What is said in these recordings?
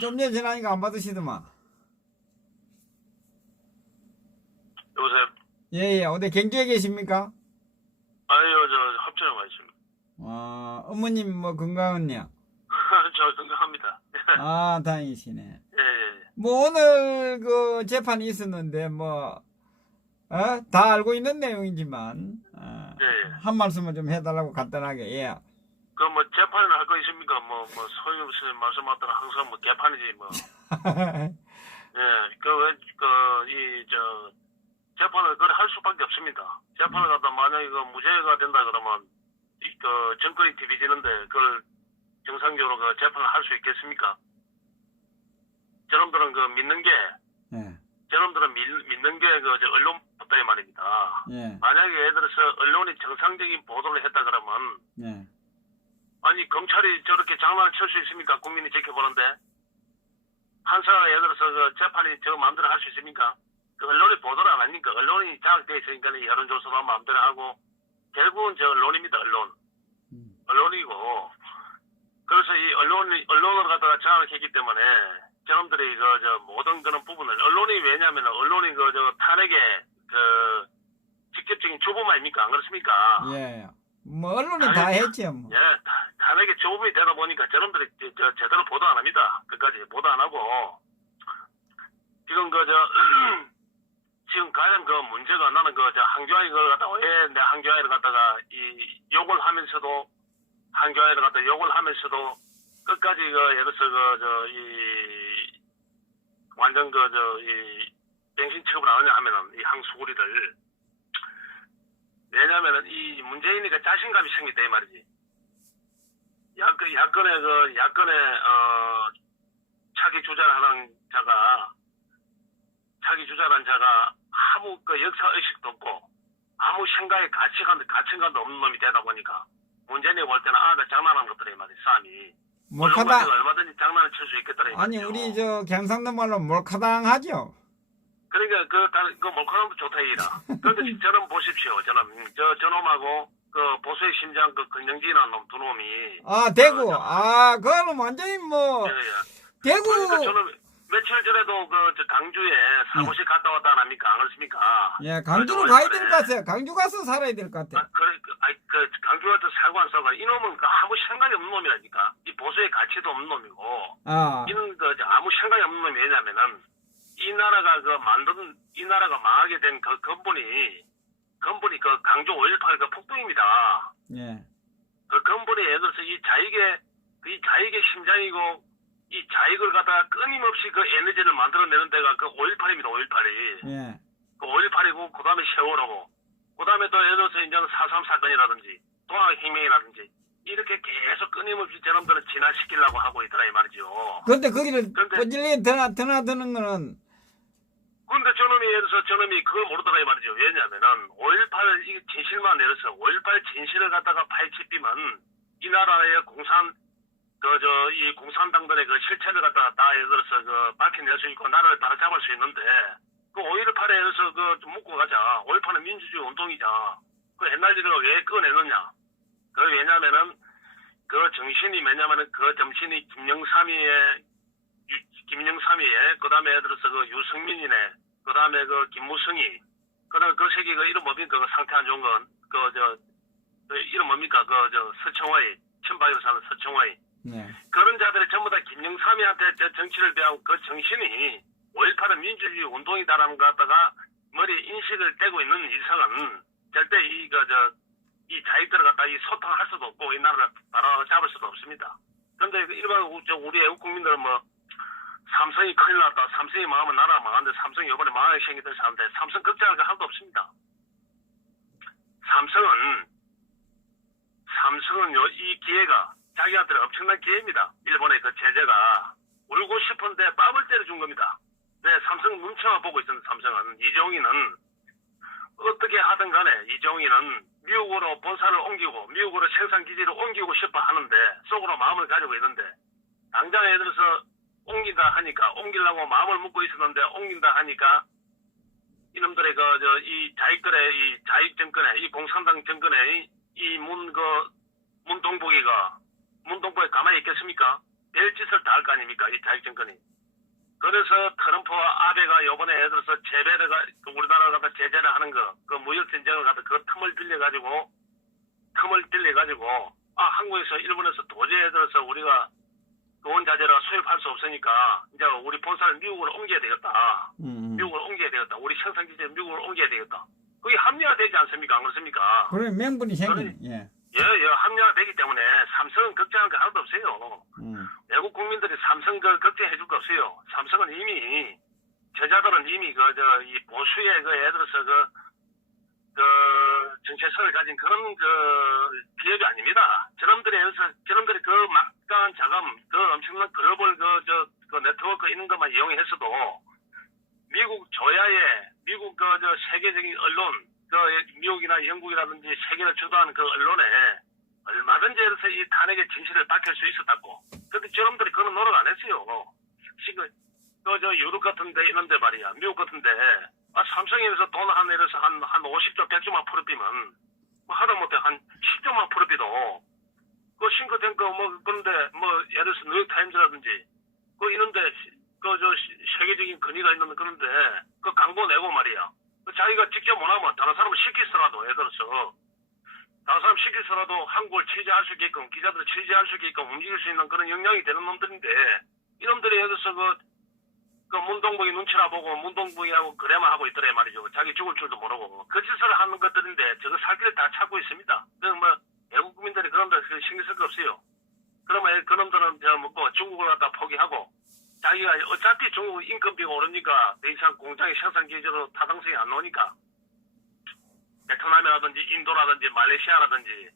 좀 전에 전화하니까 안 받으시더만. 여보세요? 예. 어디 경주에 계십니까? 아니요, 저 합천에 와 있습니다. 어머님 뭐 건강은요? 저 건강합니다. 다행이시네. 예, 예, 뭐 오늘 그 재판이 있었는데 다 알고 있는 내용이지만, 예, 예. 한 말씀을 좀 해달라고 간단하게, 예. 그 뭐 재판이나 할 거 있습니까? 뭐 소임없이 말씀하더라 항상 뭐 개판이지 뭐. 예, 재판을 그래 할 수밖에 없습니다. 재판을 갖다 만약에 그 무죄가 된다 그러면 정권이 뒤비지는데 그걸 정상적으로 그 재판을 할 수 있겠습니까? 저놈들은 그 믿는 게 예. 저놈들은 믿는 게 저 언론부터 말입니다. 예. 만약에 예를 들어서 언론이 정상적인 보도를 했다 그러면 예. 아니 검찰이 저렇게 장난을 칠 수 있습니까? 국민이 지켜보는데 판사가 예를 들어서 그 재판이 저 마음대로 할 수 있습니까? 그 언론이 보도를 안 하니까 언론이 장악되어 있으니까 여론조사도 마음대로 하고 결국은 저 언론입니다. 언론이고 그래서 이 언론을 갖다가 장악했기 때문에 저놈들이 저 모든 그런 부분을 언론이 왜냐하면 언론이 탄핵의 그 직접적인 주범 아닙니까? 안 그렇습니까? 예. 뭐 언론이 다 했죠. 뭐. 예, 탄핵의 주범이 되다 보니까 저놈들이 제대로 보도 안 합니다. 끝까지 보도 안 하고 지금 지금 가장 그 문제가 나는 항저하이 걸 갖다가 왜 내 항저하이를 갖다가 이 욕을 하면서도 항저하이를 갖다 욕을 하면서도 끝까지 예를 들어서 완전 이 갱신 취급을 안 하냐 하면은 이 항수구리들 왜냐면은 이 문재인이가 자신감이 생기다 이 말이지. 야권에 차기 주자라는 자가 아무 역사 의식도 없고 아무 생각에 가치관도 없는 놈이 되다 보니까 문재인이 볼 때는 나 장난하는 것들이 이 말이지 싸움이. 몰카당. 얼마든지 장난을 칠 수 있겠더라 이 아니 말이죠. 우리 경상도 말로 몰카당하죠. 그러니까 그 몰카당도 좋다 이라. 그런데 저는 보십시오. 저놈하고 그 보수의 심장 권영진이라는 놈 두 놈이 대구. 그거는 완전히 뭐 예, 예. 대구. 그러니까 저는 며칠 전에도 강주에 사무실 갔다 왔다 안 합니까? 안 그렇습니까? 예, 강주로 가야 될 것 같아요. 강주 가서 살아야 될 것 같아요. 강주 가서 살고 안 살고 이놈은 아무 생각이 없는 놈이라니까. 이 보수의 가치도 없는 놈이고 이는 아무 생각이 없는 놈이 왜냐면은 이 나라가 망하게 된 그 근본이 그 강주 5.18 폭동입니다. 예. 그 근본이 예를 들어서 이 자익의 심장이고 이 자익을 갖다가 끊임없이 그 에너지를 만들어내는 데가 그 5.18입니다. 5.18이. 예. 그 5.18이고 그 다음에 세월호고 그 다음에 또 예를 들어서 이제는 4.3 사건이라든지 동학혁명이라든지 이렇게 계속 끊임없이 저놈들은 진화시키려고 하고 있더라 이 말이죠. 그런데 거기를 뻔질리게 드나드는 거는 근데 저놈이 그걸 모르더라 이 말이죠. 왜냐면은 5.18 이 진실만 내려서 5.18 진실을 갖다가 파헤치면 이 나라의 이 공산당들의 그 실체를 갖다가 다 예를 들어서 밝혀낼 수 있고 나라를 바로잡을 수 있는데 그 5.18에 대해서 좀 묻고 가자. 5.18은 민주주의 운동이자. 그 옛날 일을 왜 꺼내느냐. 왜냐면은 그 정신이 김영삼이의 그 다음에 예를 들어서 유승민이네 그 다음에 김무성이 그 새끼 이름 뭡니까 상태 안 좋은 건 이름 뭡니까 서청와이 천박에서 사는 서청와이 네. 그런 자들이 전부 다 김영삼이한테 정치를 배운 그 정신이 5.18은 민주주의 운동이다라는 것 갖다가 머리에 인식을 떼고 있는 이상은 절대 이 자익들을 갖다 이 소탕할 수도 없고 이 나라를 바로 잡을 수도 없습니다. 그런데 일반 우리 애국 국민들은 삼성이 큰일 났다. 삼성이 망하면 나라가 망하는데 삼성이 이번에 망하게 생기던 사람인데 삼성 걱정할 거 하나도 없습니다. 삼성은 이 기회가 자기한테는 엄청난 기회입니다. 일본의 그 제재가 울고 싶은데 뺨을 때려준 겁니다. 네, 삼성 눈치만 보고 있었는데 삼성은 이종희는 어떻게 하든 간에 이종희는 미국으로 본사를 옮기고 미국으로 생산기지를 옮기고 싶어 하는데 속으로 마음을 가지고 있는데 당장 예를 들어서 옮긴다 하니까 옮기려고 마음을 먹고 있었는데 옮긴다 하니까 이놈들의 이 자익들의 이 자익 정권의 이 공산당 정권의 이 문동복이 가만히 있겠습니까? 별짓을 다 할 거 아닙니까? 이 자익정권이. 그래서 트럼프와 아베가 요번에 예를 들어서 제배가 우리나라를 갖다 제재를 하는 거, 그 무역전쟁을 갖다 그 틈을 빌려가지고 한국에서 일본에서 도저히 예를 들어서 우리가 원자재를 수입할 수 없으니까 이제 우리 본사를 미국으로 옮겨야 되겠다. 미국으로 옮겨야 되겠다. 우리 생산기지를 미국으로 옮겨야 되겠다. 그게 합리화되지 않습니까? 안 그렇습니까? 그래 명분이 생기네. 예. 합리화되기 때문에 삼성은 걱정할 거 하나도 없어요. 외국 국민들이 삼성 걱정해 줄 거 없어요. 삼성은 이미 제자들은 이미 이 보수의 예를 들어서 정체성을 가진 그런 기업이 아닙니다. 저놈들이 그 막강한 자금, 그 엄청난 글로벌 네트워크 있는 것만 이용해서도 미국 조야에 미국 세계적인 언론, 미국이나 영국이라든지 세계를 주도하는 그 언론에 얼마든지 해서 이 탄핵의 진실을 밝힐 수 있었다고. 근데 저놈들이 그런 노력 안 했어요. 지금 유럽 같은데 이런데 말이야, 미국 같은데 삼성에서 돈 한 50조 100조만 풀어비면 하다못해 한 10조만 풀어비도 그 싱크탱크 그런데 예를 들어서 뉴욕타임즈라든지 이런데 세계적인 근위가 있는 그런데 그 광고 내고 말이야. 자기가 직접 못 하면 다른 사람을 시키더라도 예를 들어서 다른 사람 시키더라도 한국을 취재할 수 있게끔 기자들을 취재할 수 있게끔 움직일 수 있는 그런 역량이 되는 놈들인데 이놈들이 예를 들어서 그 문동부이 눈치나 보고 문동부이하고 그래만 하고 있더래 말이죠. 자기 죽을 줄도 모르고 그 짓을 하는 것들인데 저거 살 길을 다 찾고 있습니다. 외국 국민들이 그놈들 신경 쓸 거 없어요. 그러면 그놈들은 중국을 갖다 포기하고 자기가 어차피 중국 인건비가 오르니까 더 이상 공장의 생산 기지로 타당성이 안 나오니까 베트남이라든지 인도라든지 말레이시아라든지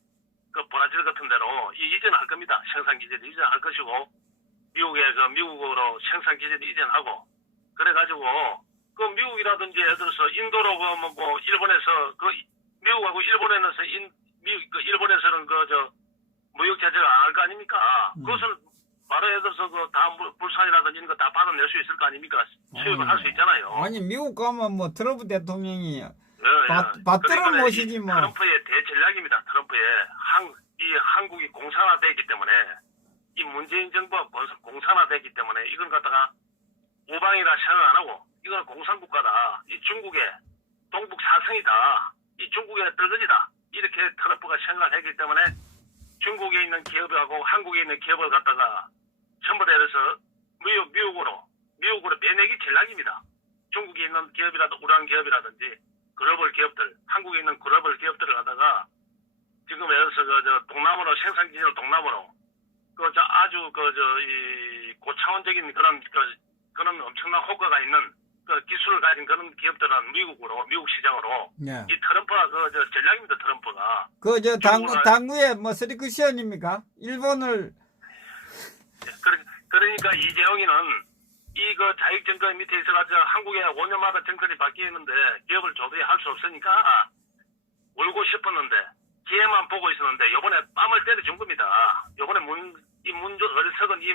그 브라질 같은 데로 이전할 겁니다. 생산 기지를 이전할 것이고 미국으로 생산 기지를 이전하고 그래가지고 그 미국이라든지 예를 들어서 인도로 일본에서 미국하고 일본에서 일본에서는 무역 제재를 안 할 거 아닙니까? 그것은 바로 예를 들어서 다 물산이라든지 이런 거 다 받아낼 수 있을 거 아닙니까? 수입을 할 수 있잖아요. 아니 미국 가면 트럼프 대통령이 받들어 그러니까 모시지 뭐. 트럼프의 대전략입니다. 트럼프의 이 한국이 공산화되기 때문에 이 문재인 정부가 공산화되기 때문에 이걸 갖다가 우방이라 생각 안 하고 이건 공산국가다. 이 중국의 동북 사성이다. 이 중국의 떨거지다. 이렇게 트럼프가 생각을 했기 때문에 중국에 있는 기업하고 한국에 있는 기업을 갖다가 전부 다 해서 미국으로 빼내기 전략입니다. 중국에 있는 기업이라도 우량 기업이라든지 글로벌 기업들, 한국에 있는 글로벌 기업들을 갖다가 지금 예를 들어서 동남으로 생산기지를 동남으로 아주 이 고차원적인 그런 엄청난 효과가 있는 기술을 가진 그런 기업들은 미국 시장으로 네. 이 트럼프가 전략입니다. 트럼프가 당구에 스리크시언입니까? 일본을 그러니까 이재용이는 이 자익정권 밑에 있어가지고 한국에 5년마다 정권이 바뀌는데 기업을 조도히 할 수 없으니까 울고 싶었는데 기회만 보고 있었는데 요번에 뺨을 때려준 겁니다. 요번에 어리석은 이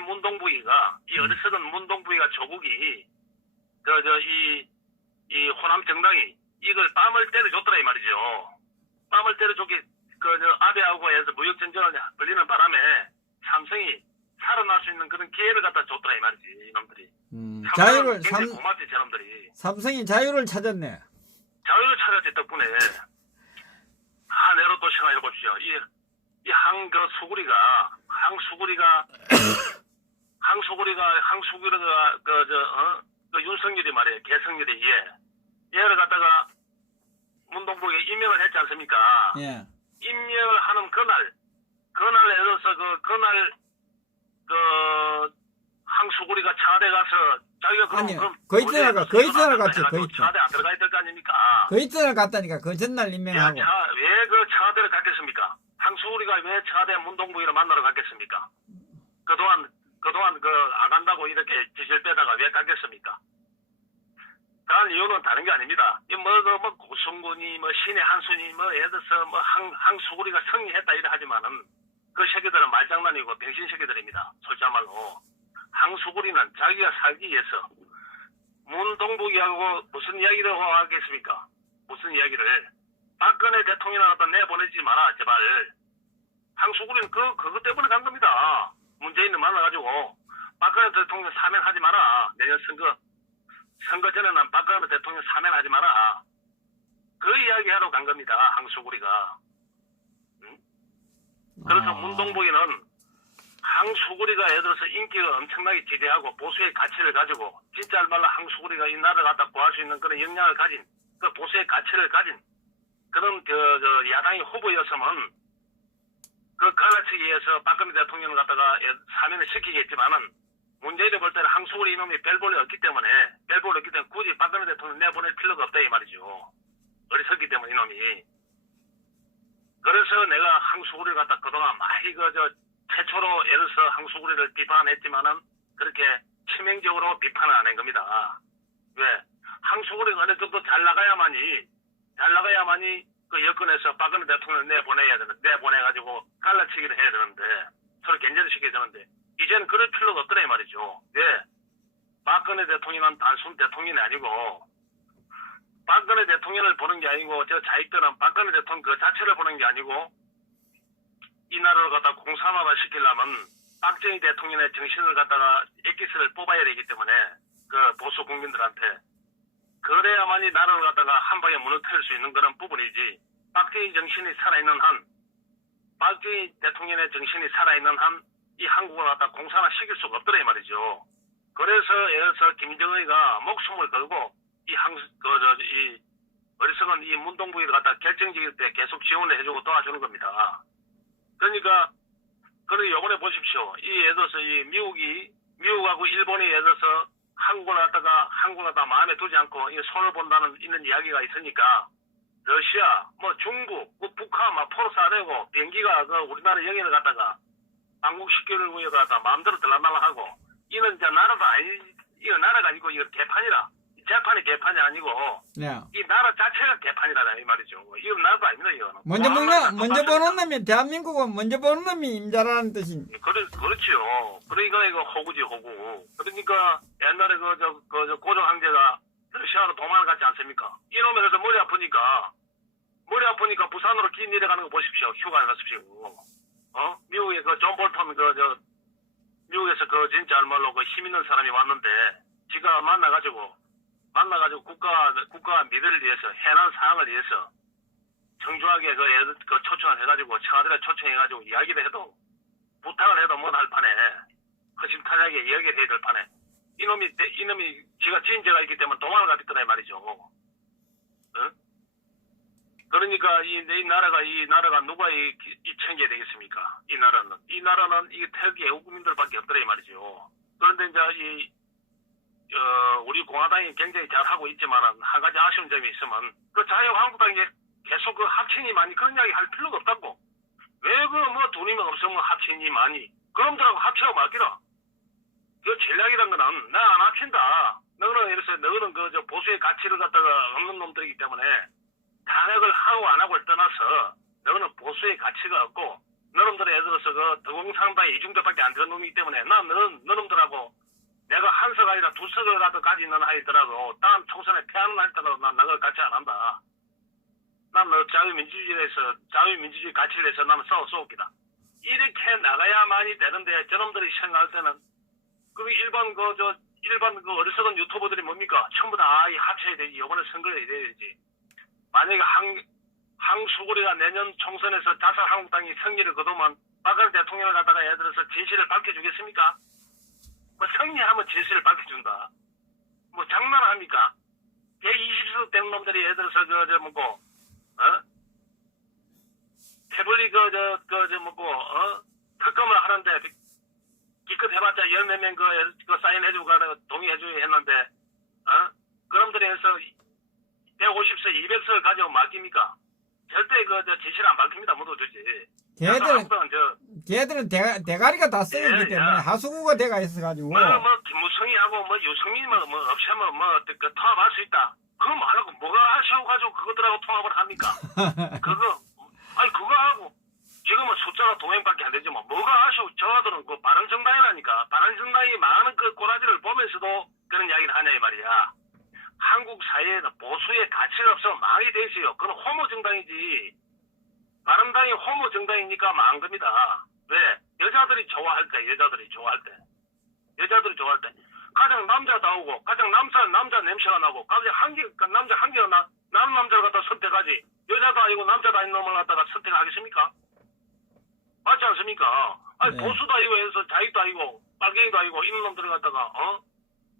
어리석은 문동부이가 조국이 이 호남 정당이 이걸 뺨을 때려줬더라 이 말이죠. 뺨을 때려줬기 아베하고 해서 무역 전쟁을 벌리는 바람에 삼성이 살아날 수 있는 그런 기회를 갖다 줬더라 이 말이지 이놈들이. 고맙지 저놈들이. 삼성이 자유를 찾았네. 자유를 찾았지 덕분에. 내로 또 생각해 보십시오. 이 항수구리가 윤석열이 말이에요. 개성열이 얘를 갖다가 문동부에 임명을 했지 않습니까? 예. 임명을 하는 그날에 들어서 그날 항수구리가 청와대 가서 자기가 거이천을 갔지. 청와대 안 들어가야 될 거 아닙니까? 거이천을 갔다니까 그 전날 임명하고. 왜 청와대를 갔겠습니까? 항수구리가 왜 청와대 문동부를 만나러 갔겠습니까? 그동안 안 간다고 이렇게 지질 빼다가 왜 갔겠습니까? 간 이유는 다른 게 아닙니다. 고승군이 신의 한순이 예를 들어서 항수구리가 승리했다 이래 하지만은 그 새끼들은 말장난이고 병신 새끼들입니다. 솔직한 말로. 항수구리는 자기가 살기 위해서 문동북이하고 무슨 이야기를 하겠습니까? 무슨 이야기를. 박근혜 대통령을 갖다 내보내지 마라 제발. 항수구리는 그것 때문에 간 겁니다. 문재인은 만나가지고 박근혜 대통령 사면하지 마라. 내년 선거 전에는 박근혜 대통령 사면하지 마라. 그 이야기하러 간 겁니다. 항수구리가. 그래서 문동복이는 항수구리가 예를 들어서 인기가 엄청나게 지대하고 보수의 가치를 가지고 진짜말로 항수구리가 이 나라를 갖다 구할 수 있는 그런 역량을 가진 그 보수의 가치를 가진 그런 야당의 후보였으면 그 갈라치기에서 박근혜 대통령을 갖다가 사면을 시키겠지만은 문재인이 볼 때는 항수구리 이놈이 별볼이 없기 때문에 굳이 박근혜 대통령 내보낼 필요가 없다 이 말이죠. 어리석기 때문에 이놈이. 그래서 내가 항수구리를 갖다 그동안 많이 최초로 예를 들어서 항수구리를 비판했지만은 그렇게 치명적으로 비판을 안 한 겁니다. 왜? 항수구리가 어느 정도 잘 나가야만이 그 여권에서 박근혜 대통령을 내보내가지고 갈라치기를 해야 되는데 서로 견제를 시켜야 되는데 이제는 그럴 필요가 없더라 이 말이죠. 왜? 박근혜 대통령은 단순 대통령이 아니고 박근혜 대통령을 보는 게 아니고 저 자익들은 박근혜 대통령 그 자체를 보는 게 아니고 이 나라를 갖다 공산화를 시키려면 박정희 대통령의 정신을 갖다가 엑기스를 뽑아야 되기 때문에 그 보수 국민들한테 그래야만이 나라를 갖다가 한 방에 무너뜨릴 수 있는 그런 부분이지. 박정희 정신이 살아있는 한, 박정희 대통령의 정신이 살아있는 한 이 한국을 갖다 공산화 시킬 수가 없더라 이 말이죠. 그래서 예를 들어서 김정은이가 목숨을 걸고 이 어리석은 이 문동부를 갖다 결정적일 때 계속 지원을 해주고 도와주는 겁니다. 그러니까 요번에 보십시오. 예를 들어서 미국하고 일본이 예를 들어서 한국을 갖다 마음에 두지 않고 손을 본다는 이런 이야기가 있으니까 러시아, 중국, 북한 포로 쏴대고 비행기가 우리나라 영해를 갖다가 방북시키는 우에 갖다 마음대로 들락날락하고 이는 이제 이거 나라가 아니고 이거 개판이라. 재판이 개판이 아니고 네. 이 나라 자체가 개판이라 이 말이죠. 이건 나라도 아닙니다. 이거는. 먼저 보는 놈이 대한민국은 먼저 보는 놈이 임자라는 뜻인. 그렇지요. 그러니까 이거 호구지 호구. 그러니까 옛날에 고종 황제가 러시아로 도망을 갔지 않습니까? 이놈에 그래서 머리 아프니까 부산으로 길 내려가는 거 보십시오. 휴가를 가십시오. 미국에 존 볼턴 미국에서 진짜말로 힘 있는 사람이 왔는데 지가 만나가지고 국가 미래를 위해서 해난 상황을 위해서 정중하게 초청을 해가지고 청와대에 초청해가지고 이야기를 해도 부탁을 해도 못할 판에 허심탄회하게 이야기를 해야 될 판에 이놈이 지가 지인제가 있기 때문에 도망을 갔더라 이 말이죠. 응? 그러니까 이 나라가 누가 챙겨야 되겠습니까? 이 나라는 이게 태극기 애국민들밖에 없더라 이 말이죠. 그런데 이제 우리 공화당이 굉장히 잘하고 있지만 한 가지 아쉬운 점이 있으면 자유한국당이 계속 합친이 많이 그런 이야기 할 필요가 없다고. 왜 돈이 없으면 합친이 많이 그놈들하고 합치고 맡기라. 그 전략이란 거는 나 안 합친다. 너는 보수의 가치를 갖다가 없는 놈들이기 때문에 탄핵을 하고 안 하고를 떠나서 너는 보수의 가치가 없고 너놈들은 예를 들어서 더공산당의 이중대밖에 안 되는 놈이기 때문에 너놈들하고 내가 한 석 아니라 두 석을 가지는 하더라도 다음 총선에 패하는 하더라도 난 너를 같이 안 한다. 난 너 자유민주주의 가치를 해서 나는 싸우기다. 이렇게 나가야만이 되는데 저놈들이 생각할 때는 일반 어리석은 유튜버들이 뭡니까? 전부 다 합쳐야 되지. 이번에 선거를 해야 되지. 만약에 항수구리가 내년 총선에서 자살한국당이 승리를 거두면 박근혜 대통령을 갖다가 예를 들어서 진실을 밝혀주겠습니까? 승리하면 진실을 밝혀준다. 장난합니까? 120석 된 놈들이 예를 들어서 태블릿 특검을 하는데 기껏 해봤자 열 몇 명 사인해주고 동의해주고 했는데 그놈들이 해서 150석, 200석을 가지고 맡깁니까? 절대 진실 안 밝힙니다. 못 주지. 걔들은 대가리가 다 썩었기 때문에 하수구가 대가 있어가지고. 김무성이하고 유승민이 없으면 통합할 수 있다. 그거 말고 뭐가 아쉬워가지고 그것들하고 통합을 합니까? 그거 하고 지금은 숫자가 동행밖에 안 되지만 뭐가 아쉬워. 저들은 바른정당이라니까. 바른정당이 많은 꼬라지를 보면서도 그런 이야기를 하냐 이 말이야. 한국 사회에는 보수의 가치가 없어 망이 돼 있어요. 그건 호모 정당이지. 바른당이 호모 정당이니까 망한 겁니다. 왜? 여자들이 좋아할 때 가장 남자다우고 가장 남자 냄새가 나고 가장 남자 한계가 나는 남자를 갖다 선택하지 여자도 아니고 남자도 아닌 놈을 갖다가 선택하겠습니까? 맞지 않습니까? 아니 네. 보수도 아니고 해서 자익도 아니고 빨갱이도 아니고 이런 놈들을 갖다가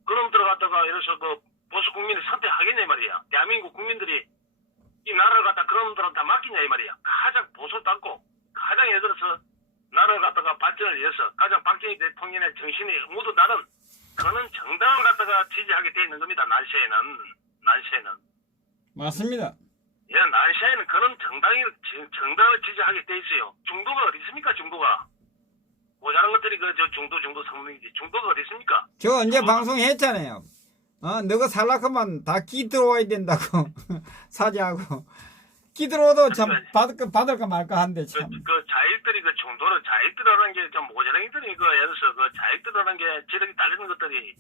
그런 놈들을 갖다가 이래서 그 보수 국민이 선택하겠냐 이 말이야. 대한민국 국민들이 이 나라를 갖다 그런 놈들한테 맡기냐 이 말이야. 가장 보수답고 가장 예를 들어서 나라를 갖다가 발전을 위해서 가장 박정희 대통령의 정신이 모두 나는 그는 정당을 갖다가 지지하게 돼 있는 겁니다. 난시에는 맞습니다. 예, 난시에는 그런 정당을 지지하게 돼 있어요. 중도가 어디 있습니까? 중도가 모자란 것들이 저 중도 성능이지. 중도가 어디 있습니까? 저 언제 방송했잖아요. 너가 살라크만 다 끼 들어와야 된다고 사죄하고 끼 들어와도 참 받을까 말까 한데 참. 그 자익들이 그 중도로 자익들이라는 게 좀 모자랑이들이 예를 들어서 그 자익들이라는 게 지력이 딸리는 것들이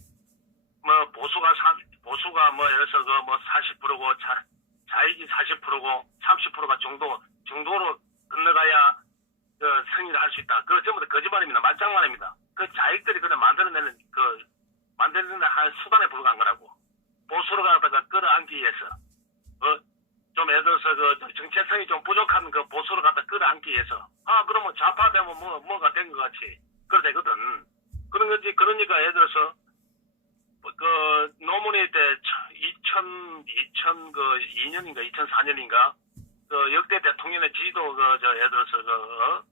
뭐 보수가 뭐 예를 들어서 그 뭐 40%고 자익이 40%고 30%가 중도로 건너가야 그 승리를 할 수 있다. 그거 전부 다 거짓말입니다. 말장난입니다. 그 자익들이 그냥 만들어내는 한 수단에 불과한 거라고. 보수로 가다가 끌어안기 위해서 좀 예를 들어서 그 정체성이 좀 부족한 그 보수를 갖다 끌어안기 위해서 그러면 좌파되면 뭐가 된 것 같이 그래 되거든. 그런 거지. 그러니까 예를 들어서 그 노무현 때 2002년인가 2004년인가 그 역대 대통령의 지지도 예를 들어서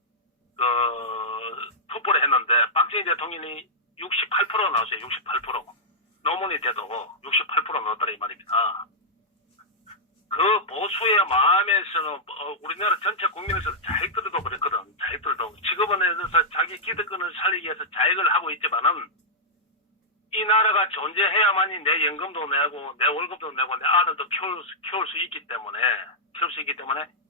투표를 했는데 박정희 대통령이 68%가 나왔어요. 68%. 노무현 때도 68% 나왔더라 이 말입니다. 그 보수의 마음에서는 우리나라 전체 국민에서 자익들도 그랬거든. 자익들도 직업원에 대해서 자기 기득권을 살리기 위해서 자익을 하고 있지만은 이 나라가 존재해야만이 내 연금도 내고 내 월급도 내고 내 아들도 키울 수 있기 때문에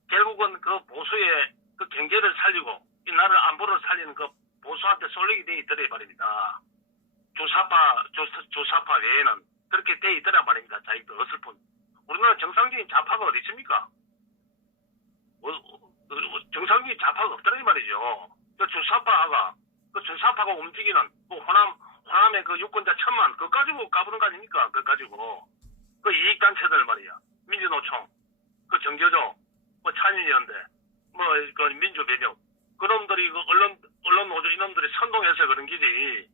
결국은 그 보수의 그 경제를 살리고 이 나라 안보를 살리는 그 보수한테 쏠리게 돼 있더라 말입니다. 주사파 외에는 그렇게 돼 있더라 말입니다. 자익도 어설픈. 우리나라 정상적인 좌파가 어디 있습니까? 정상적인 좌파가 없더라 이 말이죠. 그 주사파가 움직이는 그 호남의 그 유권자 1,000만 그거 가지고 까부는 거 아닙니까? 그거 가지고 그 이익단체들 말이야. 민주노총, 그 정교조, 뭐 찬일연대, 뭐 그 민주변형 그놈들이 그 언론 노조 이놈들이 선동해서 그런 기지.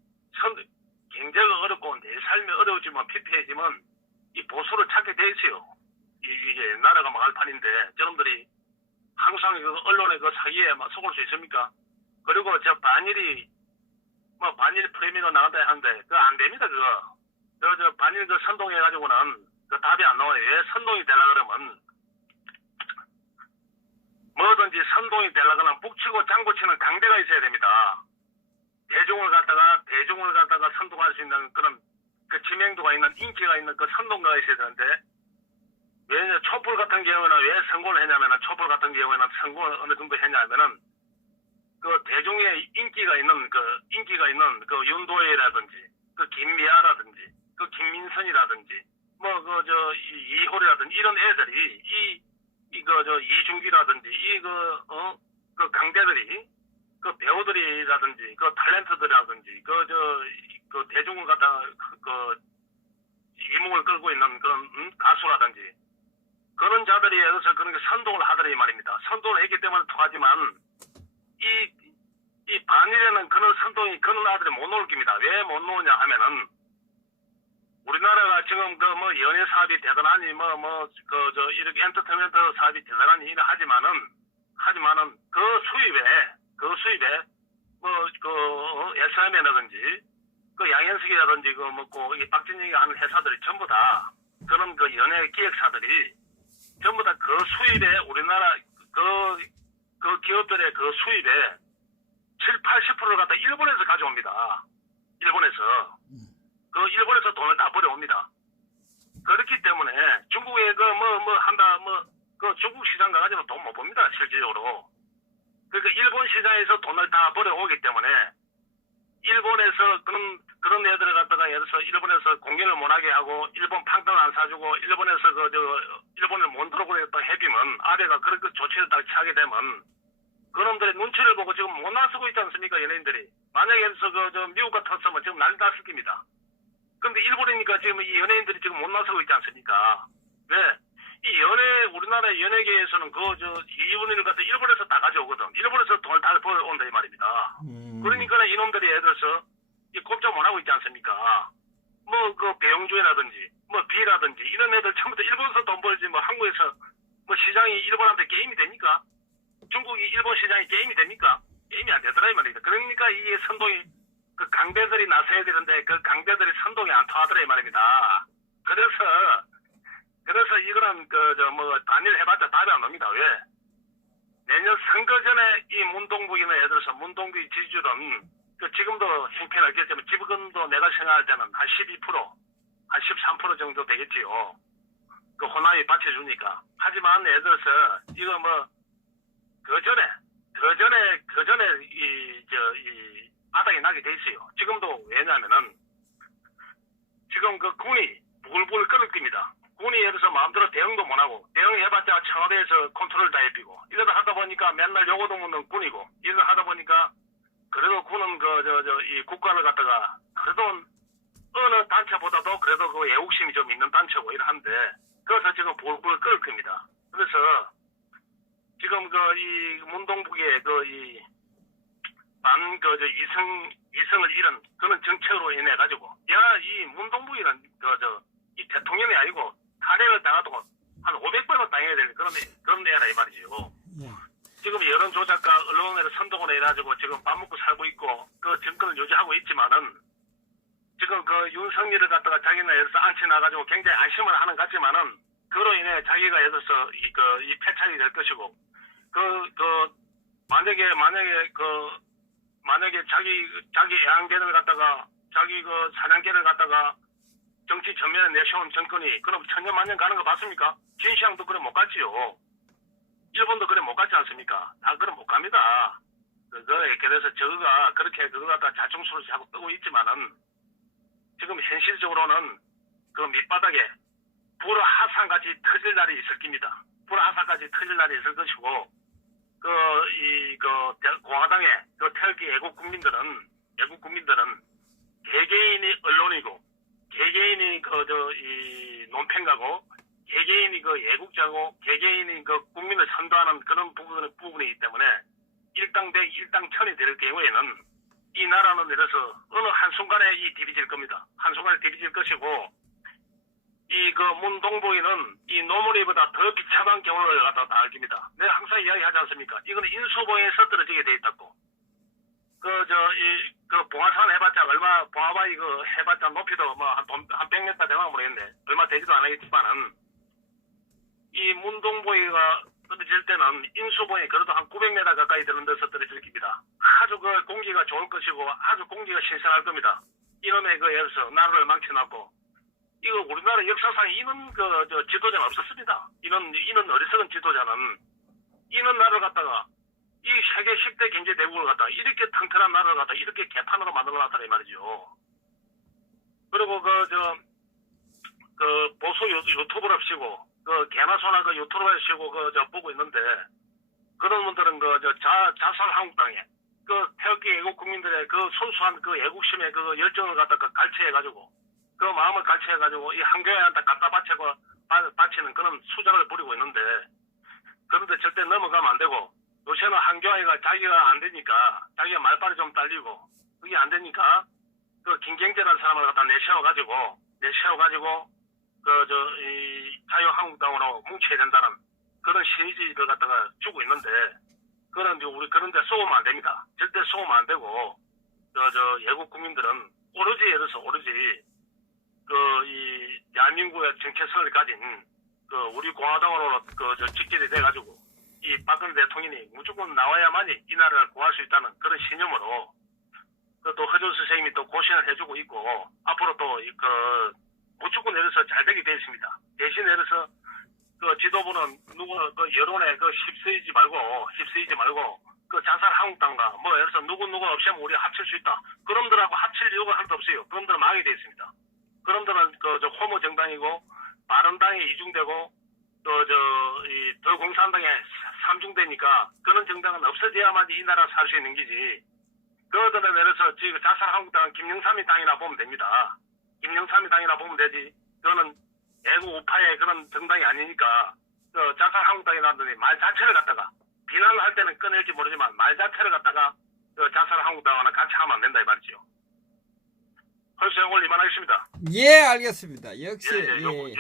경제가 어렵고 내 삶이 어려우지만 피폐해지면 이 보수를 찾게 돼 있어요. 이게 나라가 망할 판인데 저놈들이 항상 그 언론의 그 사기에 막 속을 수 있습니까? 그리고 저 반일 프레미로 나간다 하는데 그거 안 됩니다. 그거 저 반일 그 선동해 가지고는 그 답이 안 나와요. 왜 선동이 되려 그러면 뭐든지 선동이 되려 그러면 북치고 장구치는 강대가 있어야 됩니다. 대중을 갖다가 선동할 수 있는 그런 그知名도가 있는 인기가 있는 그 선동가가 있어야 되는데 왜 촛불 같은 경우는 왜 성공을 했냐면은 촛불 같은 경우에는 성공을 어느 정도 했냐면은 그 대중의 인기가 있는 그 윤도혜라든지 그 김미아라든지 그 김민선이라든지 뭐 그 저 이효리라든지 이런 애들이 이준기라든지 그 강대들이 그 배우들이라든지 그 탤런트들이라든지 그 대중을 갖다 그 이목을 끌고 있는 그런 가수라든지 그런 자들이 예를 들어서 그런 게 선동을 하더라 이 말입니다. 선동을 했기 때문에 통하지만 이 반일에는 그런 선동이 그런 아들이 못 나올 겁니다. 왜 못 나오냐 하면은 우리나라가 지금 그 뭐 연예 사업이 대단하니 이렇게 엔터테인먼트 사업이 대단하니 이래 하지만은 그 수입에 SM이라든지 그 양현석이라든지 이 박진영이가 하는 회사들이 전부 다 그런 그 연예 기획사들이 전부 다 그 수입에 우리나라 그 기업들의 그 수입에 70-80%를 갖다 일본에서 가져옵니다. 일본에서 돈을 다 벌어옵니다. 그렇기 때문에 중국에 그 중국 시장 가가지고 돈 못 법니다. 실질적으로. 그러니까 일본 시장에서 돈을 다 벌어오기 때문에 일본에서 그런 애들을 갖다가 예를 들어서 일본에서 공연을 못하게 하고 일본 팡당을 안 사주고 일본에서 일본을 못 들어오게 또 해비면 아베가 그런 그 조치를 딱 취하게 되면 그놈들의 눈치를 보고 지금 못 나서고 있지 않습니까, 연예인들이. 만약에 미국 같았으면 지금 난리 났을 겁니다. 근데 일본이니까 지금 이 연예인들이 지금 못 나서고 있지 않습니까? 왜? 이 우리나라 연예계에서는 이분을 갖다 일본에서 다 가져오거든. 일본에서 돈을 다 벌어온다, 이 말입니다. 그러니까 이놈들이 예를 들어서 이 꼼짝 못 하고 있지 않습니까? 배영주라든지, 비라든지, 이런 애들 전부 다 일본에서 돈 벌지, 한국에서, 시장이 일본한테 게임이 됩니까? 중국이 일본 시장이 게임이 됩니까? 게임이 안 되더라, 이 말입니다. 그러니까 이게 선동이, 강대들이 나서야 되는데, 강대들이 선동이 안 통하더라, 이 말입니다. 그래서 이거는, 단일 해봤자 답이 안 옵니다. 왜? 내년 선거 전에 이 문동국이나 예를 들어서 문동국의 지지율은, 지금도 형편없겠지만, 지금도 내가 생각할 때는 한 12%, 한 13% 정도 되겠지요. 호남이 받쳐주니까. 하지만 예를 들어서, 이거 그 전에, 바닥이 나게 돼 있어요. 지금도 왜냐면은, 지금 군이 불불 끓을 겁니다. 군이 예를 들어서 마음대로 대응도 못하고, 대응해봤자 청와대에서 컨트롤 다 해비고, 이러다 하다 보니까 맨날 요거도 묻는 군이고, 이러다 하다 보니까, 그래도 군은 이 국가를 갖다가, 그래도 어느 단체보다도 그래도 애국심이 좀 있는 단체고 이러한데, 그래서 지금 불불 끓을 겁니다. 그래서, 지금 이 문동북의 이성을 잃은 그런 정책으로 인해 가지고, 이 문동북이는 이 대통령이 아니고 탄핵을 당하고 한 500번은 당해야 될 그런 애라 이 말이죠. 지금 여론 조작과 언론에서 선동을 해가지고 지금 밥 먹고 살고 있고 정권을 유지하고 있지만은 지금 윤석열을 갖다가 자기는 예를 들어서 앉혀 나가지고 굉장히 안심을 하는 것 같지만은 그로 인해 자기가 예를 들어서 이 패착이 될 것이고 만약에 자기 애완견을 갖다가 자기 사냥개를 갖다가 정치 전면에 내세운 정권이 그럼 천년만년 가는 거 맞습니까? 진시황도 그래 못 갔지요. 일본도 그래 못 갔지 않습니까? 다 그래 못 갑니다. 그래서 저거가 그렇게 그거 갖다 자충수를 하고 뜨고 있지만은 지금 현실적으로는 밑바닥에 불화산같이 터질 날이 있을 겁니다. 불화산까지 터질 날이 있을 것이고 공화당의 태극기 애국 국민들은 개개인이 언론이고 개개인이 논평가고 개개인이 애국자고 개개인이 국민을 선도하는 그런 부분이기 때문에 일당천이 될 경우에는 이 나라는 이래서 어느 한순간에 디비질 겁니다. 한순간에 디비질 것이고 문동부인은 이 노무리보다 더 비참한 경우를 갖다 당할 겁니다. 내가 항상 이야기하지 않습니까? 이거는 인수보에서 떨어지게 돼 있다고. 봉화산 해봤자 봉화바 해봤자 높이도 한 100m 되나 모르겠네. 얼마 되지도 않았지만은, 이 문동보이가 떨어질 때는 인수보에 그래도 한 900m 가까이 되는 데서 떨어질 겁니다. 아주 공기가 좋을 것이고, 아주 공기가 신선할 겁니다. 이놈의 예를 들어서 나라를 망쳐놨고, 이거 우리나라 역사상 이런 지도자는 없었습니다. 이런 어리석은 지도자는, 이런 나라를 갖다가, 이 세계 10대 경제 대국을 갖다가 이렇게 튼튼한 나라를 갖다가 이렇게 개판으로 만들어놨다 이 말이죠. 그리고 보수 유튜브랍시고 개나소나 유튜브랍시고 보고 있는데 그런 분들은 자살 한국당에 태극기 애국 국민들의 순수한 애국심의 열정을 갖다가 갈취해가지고 마음을 갈취해가지고 이 한교회한테 갖다 바치는 그런 수작을 부리고 있는데 그런데 절대 넘어가면 안 되고. 요새는 한교회가 자기가 안 되니까, 자기가 말빨이 좀 딸리고, 그게 안 되니까, 김경재라는 사람을 갖다 내세워가지고, 이 자유한국당으로 뭉쳐야 된다는 그런 시리즈를 갖다가 주고 있는데, 우리 그런데 쏘면 안 됩니다. 절대 쏘면 안 되고, 애국 국민들은 오로지, 이 대한민국의 정체성을 가진, 우리 공화당으로 직결이 돼가지고, 이 박근혜 대통령이 무조건 나와야만이 이 나라를 구할 수 있다는 그런 신념으로 또 허준 선생님이 또 고신을 해주고 있고 앞으로 또 무조건 내려서 잘 되게 되어 있습니다. 대신 내려서 지도부는 여론에 휩쓰이지 말고 자살 한국당과 예를 들어서 누구 없이면 우리가 합칠 수 있다. 그놈들하고 합칠 이유가 하나도 없어요. 그놈들은 망하게 되어 있습니다. 그놈들은 호모 정당이고 바른당에 이중되고 이 더공산당에 3중되니까 그런 정당은 없어요. 없어져야만 이 나라 살 수 있는 기지. 그거들에 내려서 지금 작살한국당은 김영삼이 당이나 보면 됩니다. 김영삼이 당이나 보면 되지. 그거는 애국 우파의 그런 정당이 아니니까 그 작살한국당이라더니 말 자체를 갖다가 비난을 할 때는 꺼낼지 모르지만 말 자체를 갖다가 그 작살한국당하고 같이 하면 안 된다 이 말이죠. 헐수 오늘 이만하겠습니다. 예, 알겠습니다. 역시 예.